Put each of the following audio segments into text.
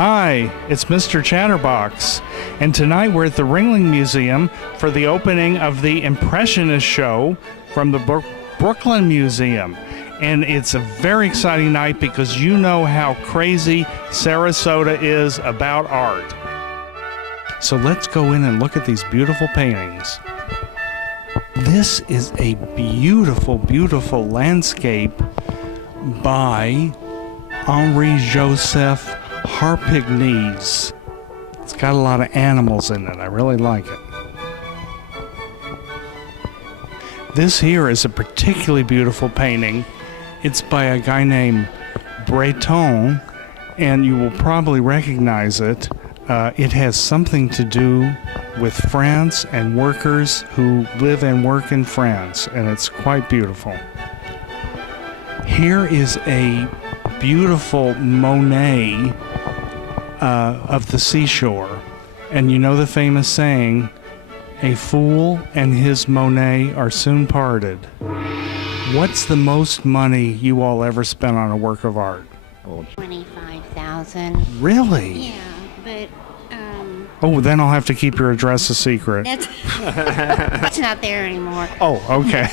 Hi, it's Mr. Chatterbox, and tonight we're at the Ringling Museum for the opening of the Impressionist show from the Brooklyn Museum. And it's a very exciting night because you know how crazy Sarasota is about art. So let's go in and look at these beautiful paintings. This is a beautiful, beautiful landscape by Henri-Joseph Harpignies. It's got a lot of animals in it. I really like it. This here is a particularly beautiful painting. It's by a guy named Breton, and you will probably recognize it. It has something to do with France and workers who live and work in France, and it's quite beautiful. Here is a beautiful Monet of the seashore. And you know the famous saying, a fool and his Monet are soon parted. What's the most money you all ever spent on a work of art? $25,000. Really? Yeah, but Oh, then I'll have to keep your address a secret. it's not there anymore. Oh, okay.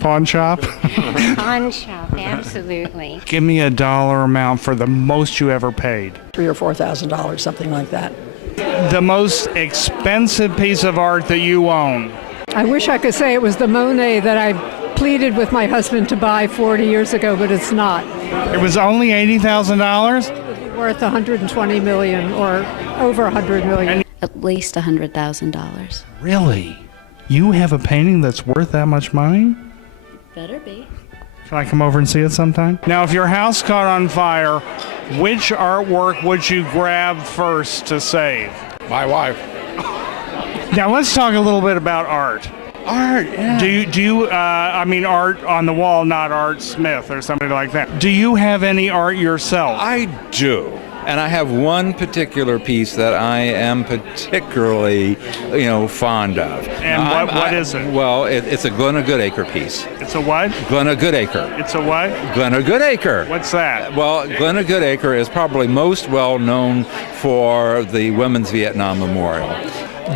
Pawn shop? Pawn shop, absolutely. Give me a dollar amount for the most you ever paid. $3,000 or $4,000, something like that. The most expensive piece of art that you own. I wish I could say it was the Monet that I pleaded with my husband to buy 40 years ago, but it's not. It was only $80,000? Worth $120 million or over $100 million. At least $100,000. Really? You have a painting that's worth that much money? Better be. Can I come over and see it sometime? Now, if your house caught on fire, which artwork would you grab first to save? My wife. Now, let's talk a little bit about art. Art, yeah. Do you art on the wall, not Art Smith or somebody like that. Do you have any art yourself? I do. And I have one particular piece that I am particularly, fond of. And what is it? Well, it's a Glenna Goodacre piece. It's a what? Glenna Goodacre. It's a what? Glenna Goodacre. What's that? Well, Glenna Goodacre is probably most well known for the Women's Vietnam Memorial.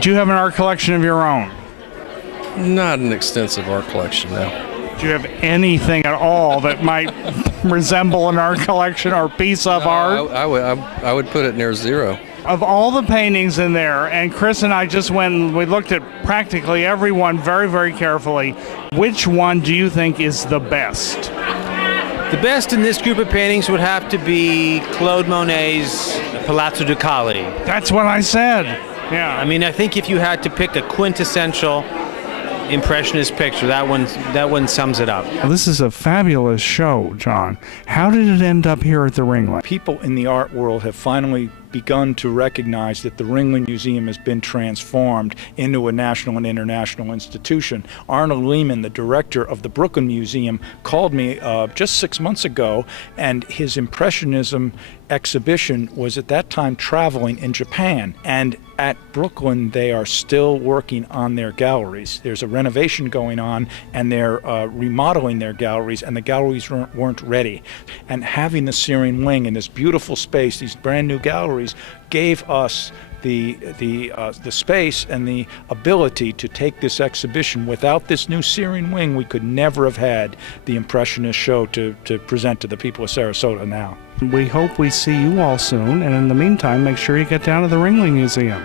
Do you have an art collection of your own? Not an extensive art collection, no. Do you have anything at all that might resemble an art collection or piece of art? I would put it near zero. Of all the paintings in there, and Chris and I just went and we looked at practically every one very, very carefully, which one do you think is the best? The best in this group of paintings would have to be Claude Monet's Palazzo Ducali. That's what I said. Yeah. I mean, I think if you had to pick a quintessential Impressionist picture, that one sums it up. Well, this is a fabulous show, John. How did it end up here at the Ringling? People in the art world have finally begun to recognize that the Ringling Museum has been transformed into a national and international institution. Arnold Lehman, the director of the Brooklyn Museum, called me just 6 months ago, and his Impressionism exhibition was at that time traveling in Japan. And at Brooklyn, they are still working on their galleries. There's a renovation going on, and they're remodeling their galleries, and the galleries weren't ready. And having the Syrian wing in this beautiful space, these brand new galleries, gave us the space and the ability to take this exhibition. Without this new Syrian wing, we could never have had the Impressionist show to present to the people of Sarasota now. We hope we see you all soon, and in the meantime, make sure you get down to the Ringling Museum.